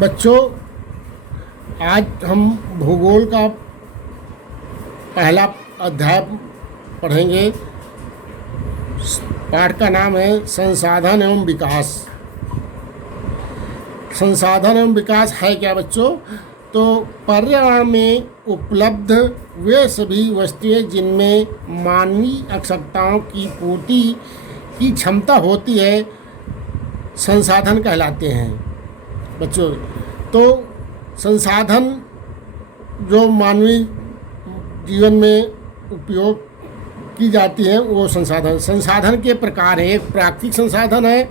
बच्चों, आज हम भूगोल का पहला अध्याय पढ़ेंगे। पाठ का नाम है संसाधन एवं विकास। संसाधन एवं विकास है क्या बच्चों? तो पर्यावरण में उपलब्ध वे सभी वस्तुएं जिनमें मानवीय आवश्यकताओं की पूर्ति की क्षमता होती है, संसाधन कहलाते हैं बच्चों। तो संसाधन जो मानवीय जीवन में उपयोग की जाती है वो संसाधन के प्रकार है। एक प्राकृतिक संसाधन है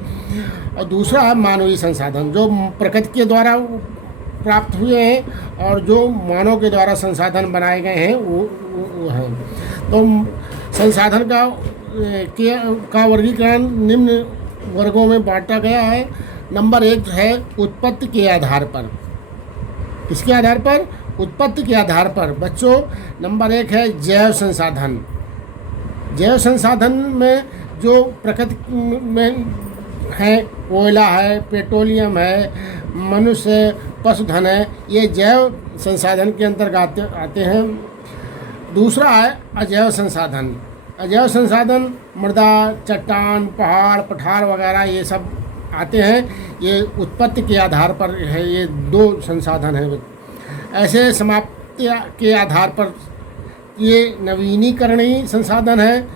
और दूसरा है मानवीय संसाधन, जो प्रकृति के द्वारा प्राप्त हुए हैं और जो मानव के द्वारा संसाधन बनाए गए हैं वो हैं। तो संसाधन का वर्गीकरण निम्न वर्गों में बांटा गया है। नंबर 1 है उत्पत्ति के आधार पर। किसके आधार पर? उत्पत्ति के आधार पर बच्चों। नंबर 1 है जैव संसाधन। जैव संसाधन में जो प्रकृति में है, कोयला है, पेट्रोलियम है, मनुष्य, पशुधन है, ये जैव संसाधन के अंतर्गत आते हैं। दूसरा है अजैव संसाधन। अजैव संसाधन मृदा, चट्टान, पहाड़, पठार वगैरह ये सब आते हैं। ये उत्पत्ति के आधार पर है, ये 2 संसाधन हैं। ऐसे समाप्ति के आधार पर ये नवीनीकरणीय संसाधन है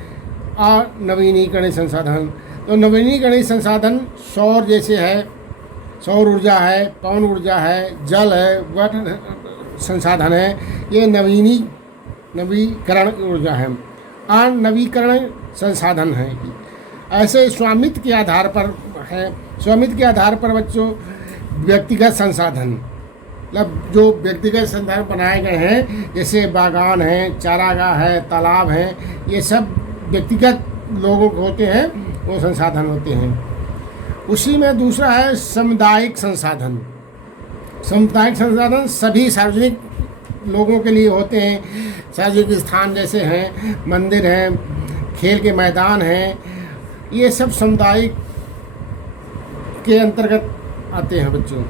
और नवीनीकरणीय संसाधन। तो नवीनीकरणीय संसाधन सौर जैसे है, सौर ऊर्जा है, पवन ऊर्जा है, जल है, वाटर संसाधन है। ये नवीकरण ऊर्जा है। अनवीकरण संसाधन है। ऐसे स्वामित्व के आधार पर है। स्वामित्व के आधार पर बच्चों व्यक्तिगत संसाधन, मतलब जो व्यक्तिगत संसाधन बनाए गए हैं, जैसे बागान है, चारागाह है, तालाब है, ये सब व्यक्तिगत लोगों को होते हैं, वो संसाधन होते हैं। उसी में दूसरा है सामुदायिक संसाधन। सामुदायिक संसाधन सभी सार्वजनिक लोगों के लिए होते हैं। सार्वजनिक स्थान जैसे हैं, मंदिर हैं, खेल के मैदान हैं, ये सब सामुदायिक के अंतर्गत आते हैं बच्चों।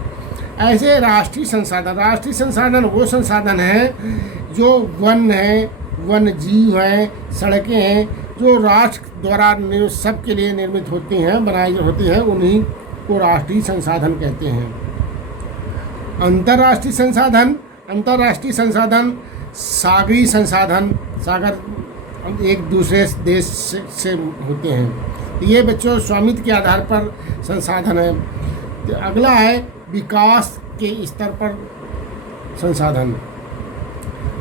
ऐसे राष्ट्रीय संसाधन वो संसाधन हैं जो वन है, वन जीव हैं, सड़कें हैं, जो राष्ट्र द्वारा सबके लिए निर्मित होती हैं, बनाई होती हैं, उन्हीं को राष्ट्रीय संसाधन कहते हैं। अंतर्राष्ट्रीय संसाधन सागरीय संसाधन, सागर एक दूसरे देश से होते हैं। ये बच्चों स्वामित्व के आधार पर संसाधन है। तो अगला है विकास के स्तर पर संसाधन।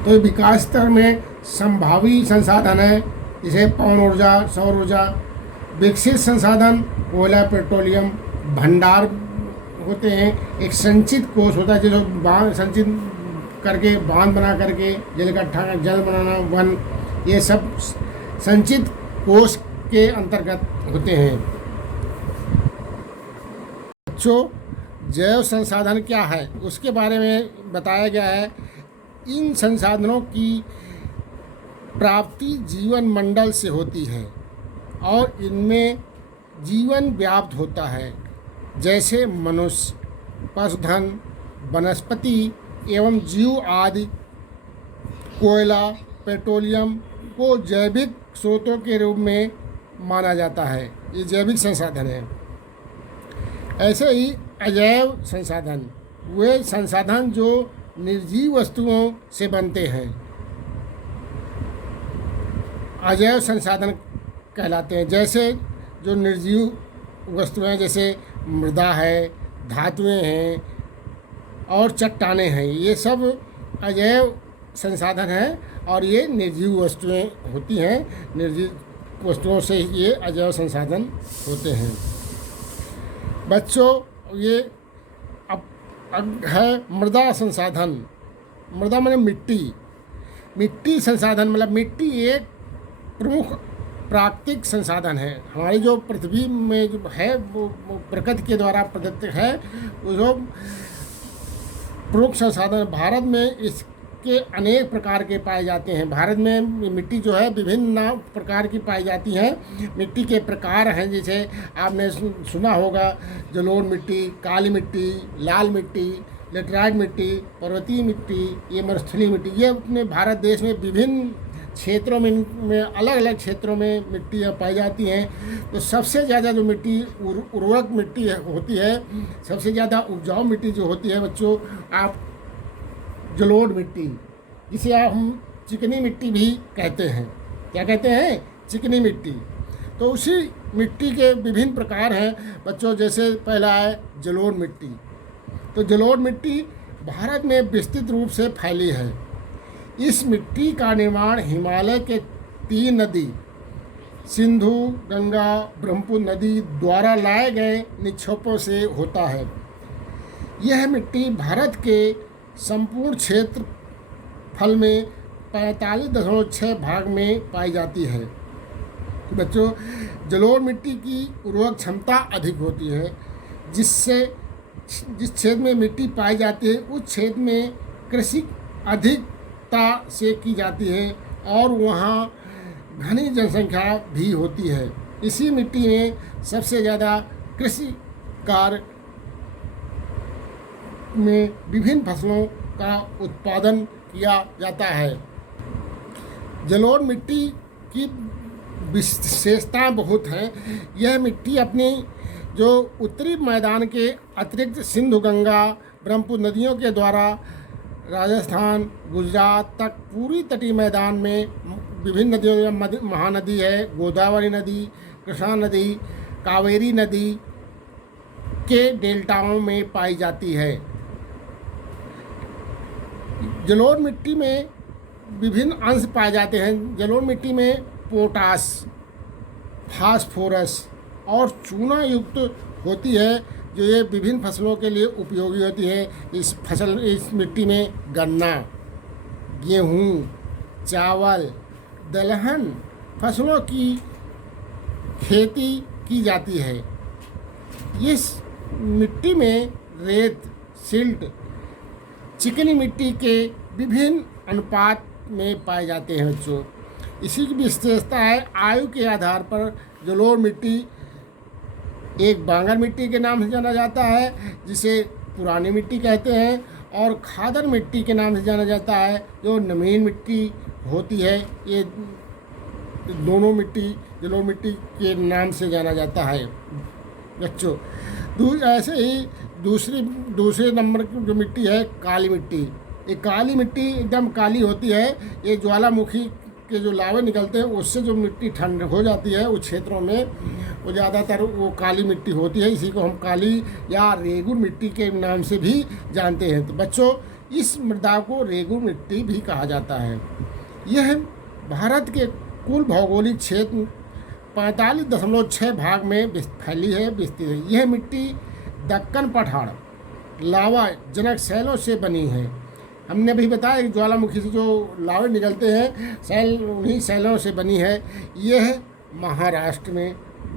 तो विकास स्तर में संभावी संसाधन है, जैसे पवन ऊर्जा, सौर ऊर्जा। विकसित संसाधन कोयला, पेट्रोलियम, भंडार होते हैं। एक संचित कोष होता है, जो बांध संचित करके, बांध बना करके जल इकट्ठा, जल बनाना, वन, ये सब संचित कोष के अंतर्गत होते हैं। बच्चों, जैव संसाधन क्या है उसके बारे में बताया गया है। इन संसाधनों की प्राप्ति जीवन मंडल से होती है और इनमें जीवन व्याप्त होता है, जैसे मनुष्य, पशुधन, वनस्पति एवं जीव आदि। कोयला, पेट्रोलियम को जैविक स्रोतों के रूप में माना जाता है। ये जैविक संसाधन है। ऐसे ही अजैव संसाधन वे संसाधन जो निर्जीव वस्तुओं से बनते हैं, अजैव संसाधन कहलाते हैं। जैसे जो निर्जीव वस्तुएं, जैसे मृदा है, धातुएं हैं और चट्टानें हैं, ये सब अजैव संसाधन हैं और ये निर्जीव वस्तुएं होती हैं। निर्जीव वस्तुओं से ये अजैव संसाधन होते हैं बच्चों। ये अब है मृदा संसाधन। मृदा माने मिट्टी संसाधन, मतलब मिट्टी एक प्रमुख प्राकृतिक संसाधन है। हमारी जो पृथ्वी में जो है वो प्रकृति के द्वारा प्रदत्त है, वो जो प्रमुख संसाधन। भारत में के अनेक प्रकार के पाए जाते हैं। भारत में मिट्टी जो है विभिन्न प्रकार की पाई जाती है। मिट्टी के प्रकार हैं, जैसे आपने सुना होगा जलोढ़ मिट्टी, काली मिट्टी, लाल मिट्टी, लेटराइट मिट्टी, पर्वतीय मिट्टी, ये मरुस्थलीय मिट्टी। ये अपने भारत देश में विभिन्न क्षेत्रों में अलग अलग क्षेत्रों में मिट्टी पाई जाती हैं। तो सबसे ज़्यादा जो मिट्टी उर्वरक मिट्टी होती है, सबसे ज़्यादा उपजाऊ मिट्टी जो होती है बच्चों, आप जलोढ़ मिट्टी, जिसे हम चिकनी मिट्टी भी कहते हैं। क्या कहते हैं? चिकनी मिट्टी। तो उसी मिट्टी के विभिन्न प्रकार हैं बच्चों। जैसे पहला है जलोढ़ मिट्टी। तो जलोढ़ मिट्टी भारत में विस्तृत रूप से फैली है। इस मिट्टी का निर्माण हिमालय के 3 नदी सिंधु, गंगा, ब्रह्मपुत्र नदी द्वारा लाए गए निक्षेपों से होता है। यह मिट्टी भारत के संपूर्ण क्षेत्रफल में 45.6 भाग में पाई जाती है। बच्चों, जलोढ़ मिट्टी की उर्वरक क्षमता अधिक होती है, जिस क्षेत्र में मिट्टी पाई जाती है उस क्षेत्र में कृषि अधिकता से की जाती है और वहाँ घनी जनसंख्या भी होती है। इसी मिट्टी में सबसे ज़्यादा कृषि कार्य में विभिन्न फसलों का उत्पादन किया जाता है। जलोढ़ मिट्टी की विशेषताएं बहुत हैं। यह मिट्टी अपनी जो उत्तरी मैदान के अतिरिक्त सिंधु, गंगा, ब्रह्मपुत्र नदियों के द्वारा राजस्थान, गुजरात तक पूरी तटीय मैदान में विभिन्न नदियों में महानदी है, गोदावरी नदी, कृष्णा नदी, कावेरी नदी के डेल्टाओं में पाई जाती है। जलोढ़ मिट्टी में विभिन्न अंश पाए जाते हैं। जलोढ़ मिट्टी में पोटास, फास्फोरस और चूना युक्त होती है, जो ये विभिन्न फसलों के लिए उपयोगी होती है। इस मिट्टी में गन्ना, गेहूँ, चावल, दलहन फसलों की खेती की जाती है। इस मिट्टी में रेत, सिल्ट, चिकनी मिट्टी के विभिन्न अनुपात में पाए जाते हैं बच्चों। इसी की विशेषता है आयु के आधार पर जलोढ़ मिट्टी एक बांगर मिट्टी के नाम से जाना जाता है, जिसे पुरानी मिट्टी कहते हैं, और खादर मिट्टी के नाम से जाना जाता है, जो नवीन मिट्टी होती है। ये दोनों मिट्टी जलोढ़ मिट्टी के नाम से जाना जाता है बच्चों। ऐसे ही दूसरे नंबर की जो मिट्टी है काली मिट्टी। ये काली मिट्टी एकदम काली होती है। ये ज्वालामुखी के जो लावे निकलते हैं उससे जो मिट्टी ठंड हो जाती है उस क्षेत्रों में, वो ज़्यादातर वो काली मिट्टी होती है। इसी को हम काली या रेगुर मिट्टी के नाम से भी जानते हैं। तो बच्चों, इस मृदा को रेगुर मिट्टी भी कहा जाता है। यह भारत के कुल भौगोलिक क्षेत्र 45.6 भाग में फैली है, विस्तृत है। यह मिट्टी दक्कन पठार लावा जनक शैलों से बनी है। हमने भी बताया कि ज्वालामुखी से जो लावे निकलते हैं, शैल उन्हीं शैलों से बनी है। यह महाराष्ट्र में,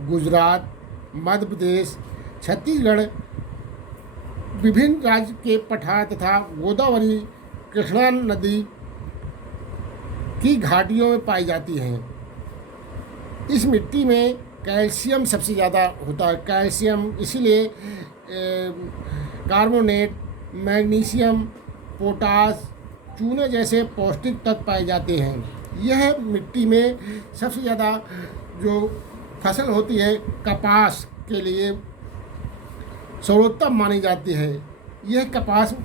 गुजरात, मध्य प्रदेश, छत्तीसगढ़, विभिन्न राज्य के पठार तथा गोदावरी, कृष्णा नदी की घाटियों में पाई जाती हैं। इस मिट्टी में कैल्शियम सबसे ज़्यादा होता है। कैल्शियम इसीलिए कार्बोनेट, मैग्नीशियम, पोटास, चूने जैसे पौष्टिक तत्व पाए जाते हैं। यह मिट्टी में सबसे ज़्यादा जो फसल होती है कपास के लिए सर्वोत्तम मानी जाती है। यह कपास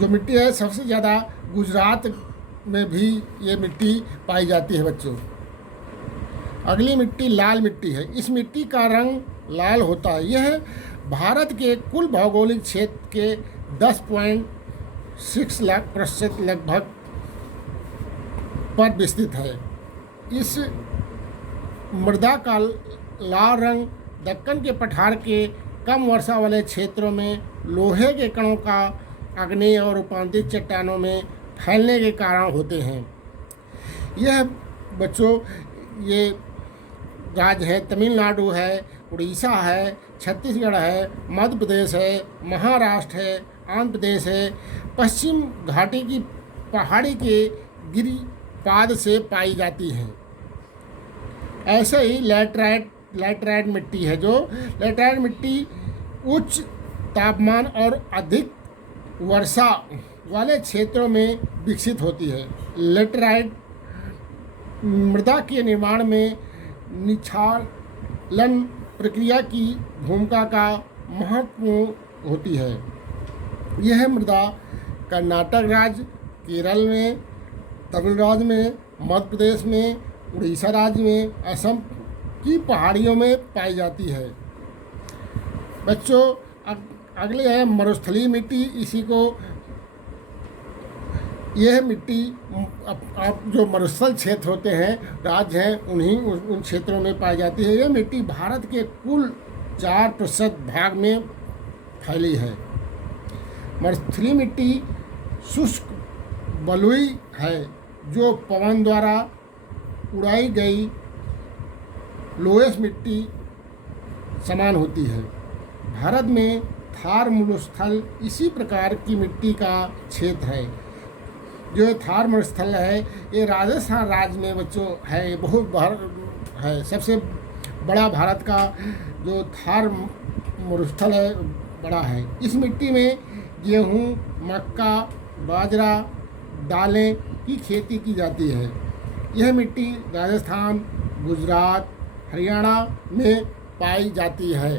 जो मिट्टी है सबसे ज़्यादा गुजरात में भी ये मिट्टी पाई जाती है बच्चों। अगली मिट्टी लाल मिट्टी है। इस मिट्टी का रंग लाल होता है। यह भारत के कुल भौगोलिक क्षेत्र के 10.6 लाख % लगभग पर विस्तृत है। इस मृदा का लाल रंग दक्कन के पठार के कम वर्षा वाले क्षेत्रों में लोहे के कणों का आग्नेय और उपांतिक चट्टानों में फैलने के कारण होते हैं। यह बच्चों ये राज्य है तमिलनाडु है, उड़ीसा है, छत्तीसगढ़ है, मध्य प्रदेश है, महाराष्ट्र है, आंध्र प्रदेश है। पश्चिम घाटी की पहाड़ी के गिरिपाद से पाई जाती हैं। ऐसे ही लैटराइट मिट्टी है, जो लैटराइट मिट्टी उच्च तापमान और अधिक वर्षा वाले क्षेत्रों में विकसित होती है। लैटराइट मृदा के निर्माण में निक्षालन प्रक्रिया की भूमिका का महत्वपूर्ण होती है। यह मृदा कर्नाटक राज्य, केरल में, तमिलनाडु में, मध्य प्रदेश में, उड़ीसा राज्य में, असम की पहाड़ियों में पाई जाती है। बच्चों, अगले है मरुस्थलीय मिट्टी। इसी को यह मिट्टी अब जो मरुस्थल क्षेत्र होते हैं, राज्य हैं, उन क्षेत्रों में पाई जाती है। यह मिट्टी भारत के कुल 4% भाग में फैली है। मरुस्थलीय मिट्टी शुष्क बलुई है, जो पवन द्वारा उड़ाई गई लोएस मिट्टी समान होती है। भारत में थार मरुस्थल इसी प्रकार की मिट्टी का क्षेत्र है। जो थार मरुस्थल है, ये राजस्थान राज्य में बच्चों है। ये बहुत है, सबसे बड़ा भारत का जो थार मरुस्थल है, बड़ा है। इस मिट्टी में गेहूँ, मक्का, बाजरा, दालें की खेती की जाती है। यह मिट्टी राजस्थान, गुजरात, हरियाणा में पाई जाती है।